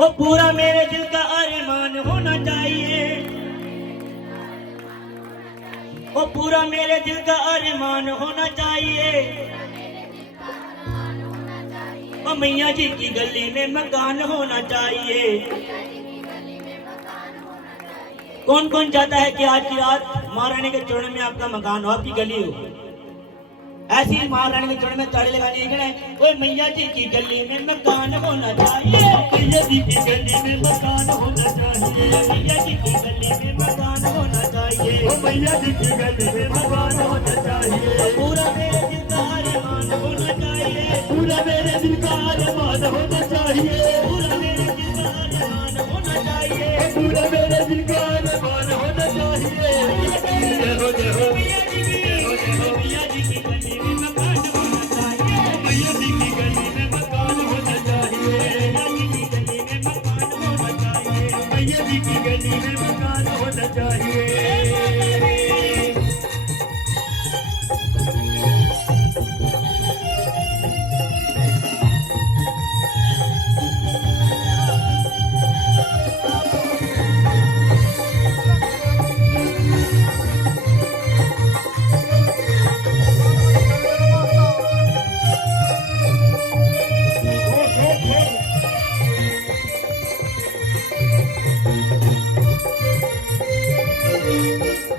वो पूरा मेरे दिल का अरमान होना चाहिए, वो पूरा मेरे दिल का अरमान होना चाहिए। वो मैया जी की गली में मकान होना चाहिए। कौन कौन चाहता है कि आज की रात महारानी के चरण में आपका मकान हो, आपकी गली हो? ऐसी ही महारानी के चरण में ताड़ी लगानी है। ओए मैया जी की गली में मकान होना चाहिए, मैया जी की गली में मकान होना चाहिए, मैया जी की गली में मकान होना चाहिए। ओ मैया जी की गली में मकान होना चाहिए। पूरा मेरे दिल का अरमान होना चाहिए, पूरा मेरे दिल का अरमान होना चाहिए, पूरा मेरे दिल का अरमान होना चाहिए। पूरा मेरे दिल का अरमान होना चाहिए। जय हो जय हो मैया जी की गली में मकान होना चाहिए, मैया जी की गली में मकान होना चाहिए, मैया जी की गली में मकान होना चाहिए। मैया जी की गली में मकान होना चाहिए।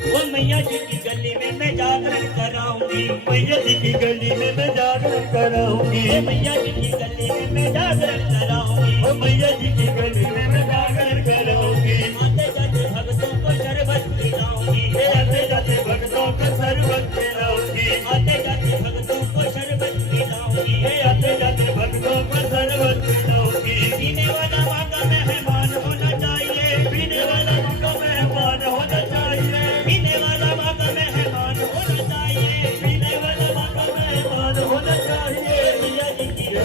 वो मैया जी की गली में मैं जागरण कराऊंगी, मैया जी की गली में मैं जागरण कराऊंगी, वो मैया जी की गली में मैं जागरण कराऊंगी। ओ मैया जी की गली में मैं जागरण कराऊंगी। आते जाते भक्तों को शरबत पिलाऊंगी, आते जाते भक्तों का शरबत पिलाऊंगी, आते जाते भक्तों को शरबत पिलाऊंगी। आते जाते भक्तों का शरबत पिलाऊंगी। पीने वाला माँ का मेहमान होना चाहिए, पीने वाला उनका मेहमान होना चाहिए, पीने वाला माँ का मेहमान होना चाहिए। पीने वाला उनका मेहमान होना चाहिए। मैया जी की ओ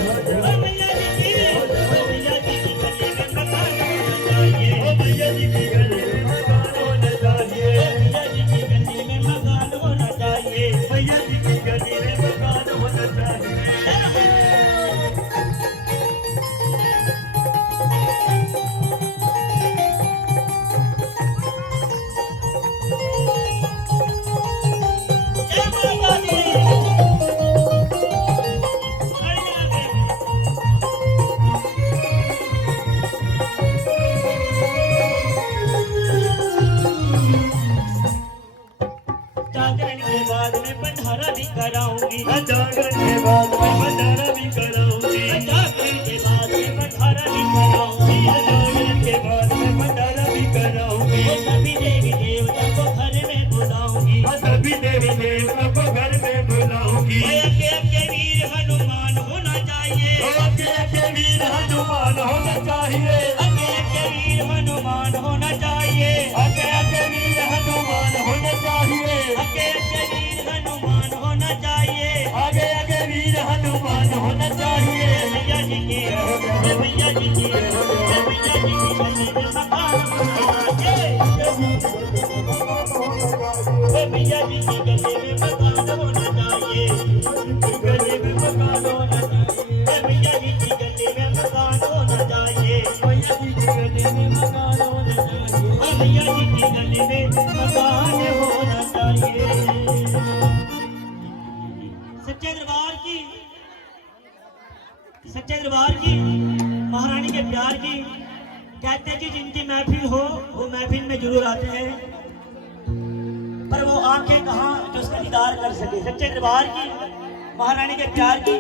मैया जी की मैया जी की गली में मकान होना चाहिए, ओ मैया जी की गली में मकान होना चाहिए, मैया जी की गली में मकान होना चाहिए। मैया जी की गली में मकान होना चाहिए। जय माता दी। अरे आगे। जागरण के बाद में भंडारा भी कराऊंगी, जागरण के बाद मैं भंडारा भी कराऊंगी, जागरण के बाद में भंडारा भी कराऊंगी। जागरण के बाद मैं भंडारा भी कराऊंगी। वो सभी देवी देवता को घर में बुलाऊंगी, सभी देवी देवता को घर में बुलाऊंगी। के वीर हनुमान होना चाहिए, के वीर हनुमान होना चाहिए, के वीर हनुमान होना चाहिए, के वीर हनुमान होना चाहिए, के वीर हनुमान होना चाहिए। आगे आगे वीर हनुमान होना चाहिए। मैया जी की मैया जी की मैया जी की गली में मकान होना चाहिए, मैया जी की गली में मकान होना चाहिए, गली में मकान होना चाहिए, मैया जी की गली में मकान होना चाहिए, मैया जी की गली में मकान होना चाहिए। मैया जी की गली में मकान होना चाहिए। सच्चे दरबार की, सच्चे दरबार की, महारानी के प्यार की। कहते हैं कि जिनकी महफिल हो वो महफिल में जरूर आते हैं, पर वो आंखें कहाँ जो उसका दीदार कर सके। सच्चे दरबार की, महारानी के प्यार की।